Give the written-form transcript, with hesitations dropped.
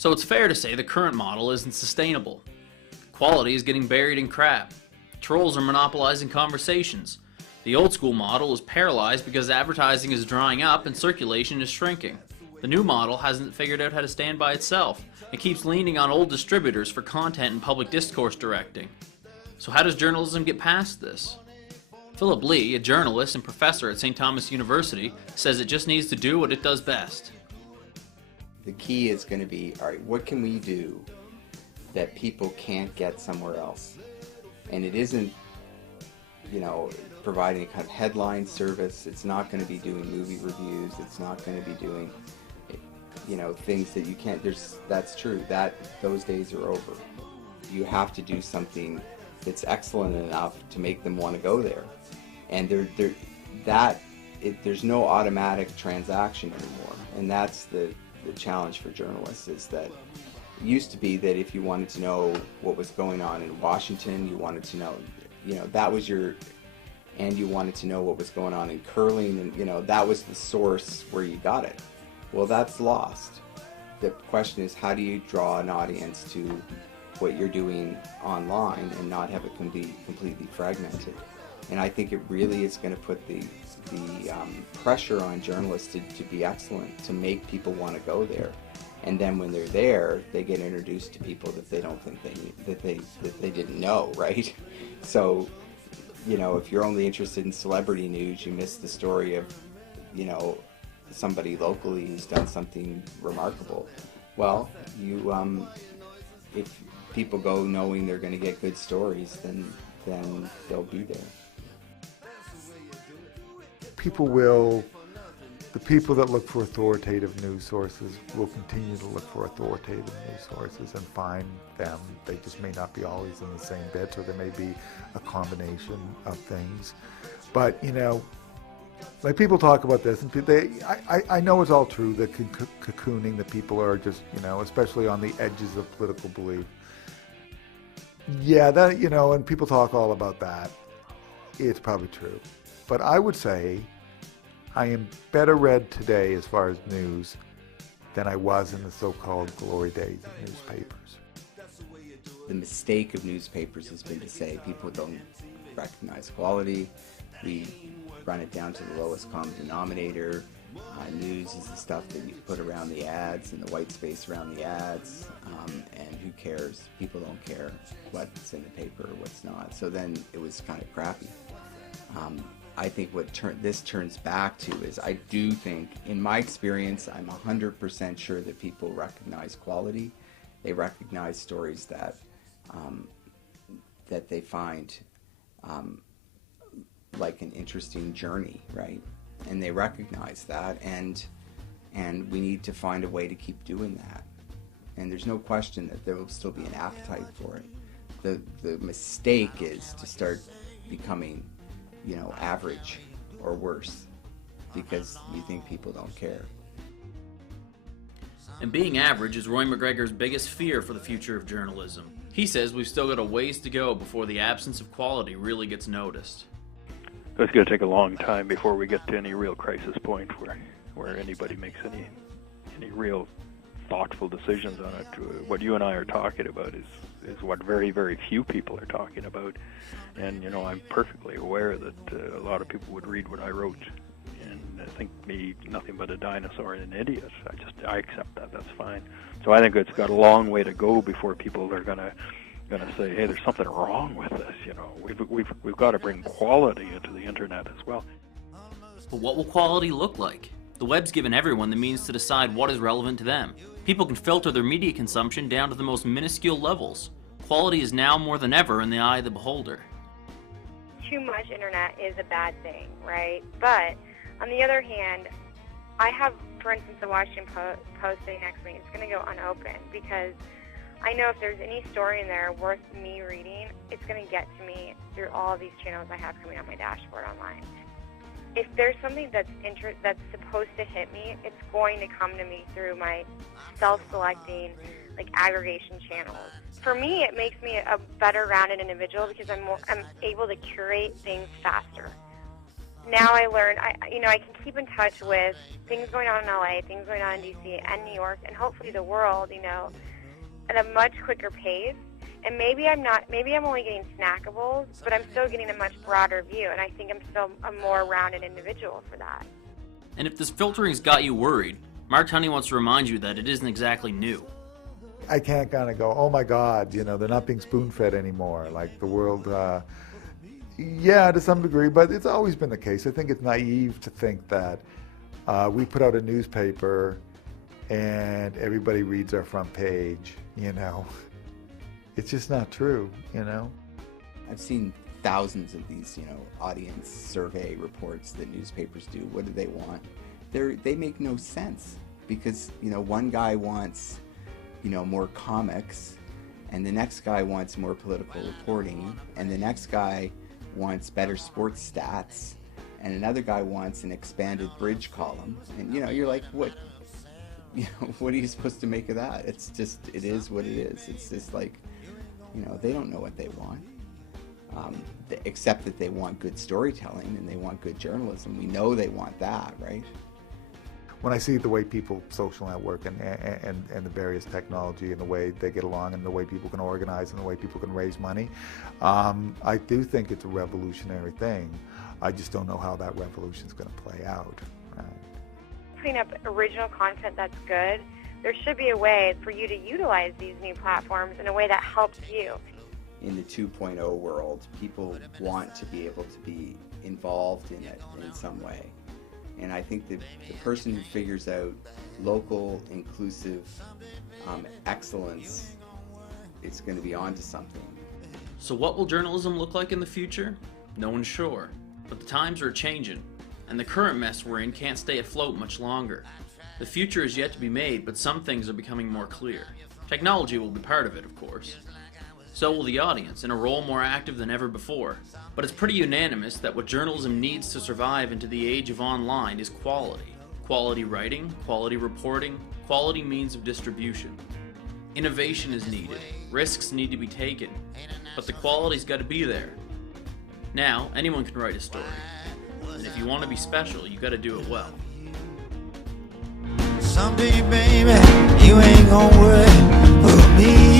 So it's fair to say the current model isn't sustainable. Quality is getting buried in crap. Trolls are monopolizing conversations. The old school model is paralyzed because advertising is drying up and circulation is shrinking. The new model hasn't figured out how to stand by itself. It keeps leaning on old distributors for content and public discourse directing. So how does journalism get past this? Philip Lee, a journalist and professor at St. Thomas University, says it just needs to do what it does best. The key is going to be, all right, what can we do that people can't get somewhere else? And it isn't, providing a kind of headline service. It's not going to be doing movie reviews. It's not going to be doing, things that you can't. That's true. Those days are over. You have to do something that's excellent enough to make them want to go there. And there's no automatic transaction anymore. And that's the challenge for journalists, is that it used to be that if you wanted to know what was going on in Washington, you wanted to know, that was and you wanted to know what was going on in curling, and that was the source where you got it. Well, that's lost. The question is, how do you draw an audience to what you're doing online and not have it completely fragmented? And I think it really is going to put the pressure on journalists to be excellent, to make people want to go there. And then when they're there, they get introduced to people that they don't think that they didn't know, right? So, if you're only interested in celebrity news, you miss the story of, somebody locally who's done something remarkable. Well, if people go knowing they're going to get good stories, then they'll be there. The people that look for authoritative news sources will continue to look for authoritative news sources and find them. They just may not be always in the same bed, so there may be a combination of things. But, like people talk about this, and I know it's all true, the cocooning, that people are just, especially on the edges of political belief. Yeah, that, and people talk all about that. It's probably true. But I would say I am better read today as far as news than I was in the so-called glory days of newspapers. The mistake of newspapers has been to say people don't recognize quality. We run it down to the lowest common denominator. News is the stuff that you put around the ads and the white space around the ads, and who cares? People don't care what's in the paper or what's not. So then it was kind of crappy. I think what this turns back to is, I do think, in my experience, I'm 100% sure that people recognize quality. They recognize stories that they find like an interesting journey, right? And they recognize that, and we need to find a way to keep doing that. And there's no question that there will still be an appetite for it. The mistake is to start becoming, average or worse, because you think people don't care. And being average is Roy McGregor's biggest fear for the future of journalism. He says we've still got a ways to go before the absence of quality really gets noticed. It's going to take a long time before we get to any real crisis point where anybody makes any real thoughtful decisions on it. What you and I are talking about is what very, very few people are talking about. And, I'm perfectly aware that a lot of people would read what I wrote and think me nothing but a dinosaur and an idiot. I accept that. That's fine. So I think it's got a long way to go before people are going to say, hey, there's something wrong with this. We've got to bring quality into the internet as well. But what will quality look like? The web's given everyone the means to decide what is relevant to them. People can filter their media consumption down to the most minuscule levels. Quality is now more than ever in the eye of the beholder. Too much internet is a bad thing, right? But on the other hand, I have, for instance, the Washington Post sitting next to me. It's going to go unopened because I know if there's any story in there worth me reading, it's going to get to me through all of these channels I have coming on my dashboard online. If there's something that's supposed to hit me, it's going to come to me through my self-selecting, aggregation channels. For me, it makes me a better rounded individual because I'm able to curate things faster. now I learned, I can keep in touch with things going on in LA, things going on in DC and New York, and hopefully the world, at a much quicker pace. And maybe I'm only getting snackables, but I'm still getting a much broader view, and I think I'm still a more rounded individual for that. And if this filtering's got you worried, Mark Tunney wants to remind you that it isn't exactly new. I can't kind of go, oh my God, they're not being spoon-fed anymore. Like the world, yeah, to some degree, but it's always been the case. I think it's naive to think that we put out a newspaper and everybody reads our front page, It's just not true, I've seen thousands of these, audience survey reports that newspapers do. What do they want? They make no sense because, one guy wants, more comics, and the next guy wants more political reporting, and the next guy wants better sports stats, and another guy wants an expanded bridge column. And, you're like, what? What are you supposed to make of that? It's just, it is what it is. It's just like, they don't know what they want, except that they want good storytelling and they want good journalism. We know they want that, right? When I see the way people social network and the various technology and the way they get along and the way people can organize and the way people can raise money, I do think it's a revolutionary thing. I just don't know how that revolution is going to play out. Putting up original content that's good, there should be a way for you to utilize these new platforms in a way that helps you. In the 2.0 world, people want to be able to be involved in it in some way. And I think that the person who figures out local, inclusive excellence is going to be onto something. So what will journalism look like in the future? No one's sure. But the times are changing, and the current mess we're in can't stay afloat much longer. The future is yet to be made, but some things are becoming more clear. Technology will be part of it, of course. So will the audience, in a role more active than ever before. But it's pretty unanimous that what journalism needs to survive into the age of online is quality. Quality writing, quality reporting, quality means of distribution. Innovation is needed, risks need to be taken, but the quality's got to be there. Now, anyone can write a story, and if you want to be special, you got to do it well. Someday, baby, you ain't gonna worry for me.